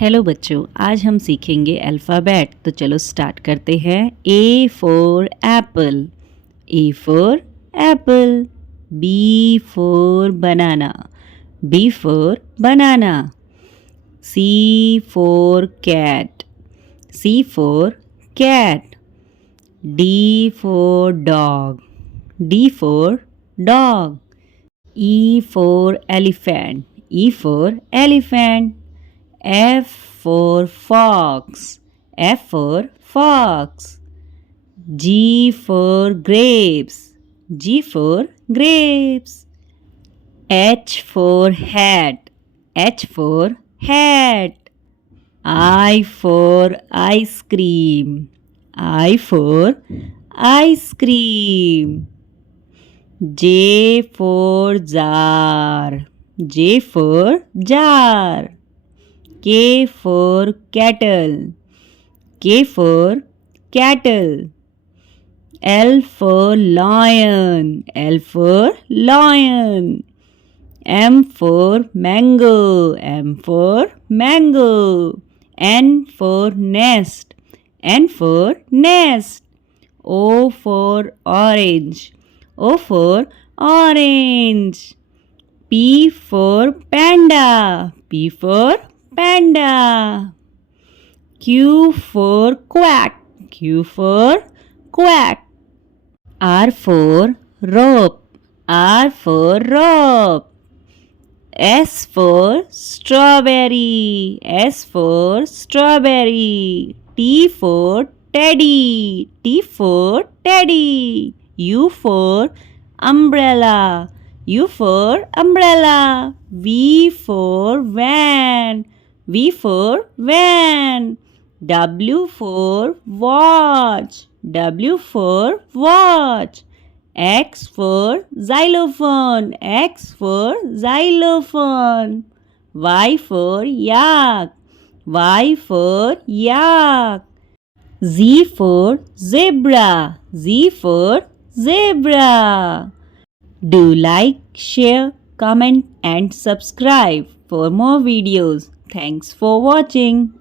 Hello बच्चों, आज हम सीखेंगे अल्फ़ाबेट। तो चलो स्टार्ट करते हैं। A for apple, A for apple. B for banana, B for banana. C for cat, C for cat. D for dog, D for dog. E for elephant, E for elephant. F for fox, F for fox. G for grapes, G for grapes. H for hat, H for hat. I for ice cream, I for ice cream. J for jar, J for jar. K for kettle, K for kettle. L for lion, L for lion. M for mango, M for mango. N for nest, N for nest. O for orange, O for orange. P for panda, P for panda. Q for quack, Q for quack. R for rope, R for rope. S for strawberry, S for strawberry. T for teddy, T for teddy. U for umbrella, U for umbrella. V for van, V for van. W for watch, W for watch. X for xylophone, X for xylophone. Y for yak, Y for yak. Z for zebra, Z for zebra. Do like, share, comment and subscribe for more videos. Thanks for watching.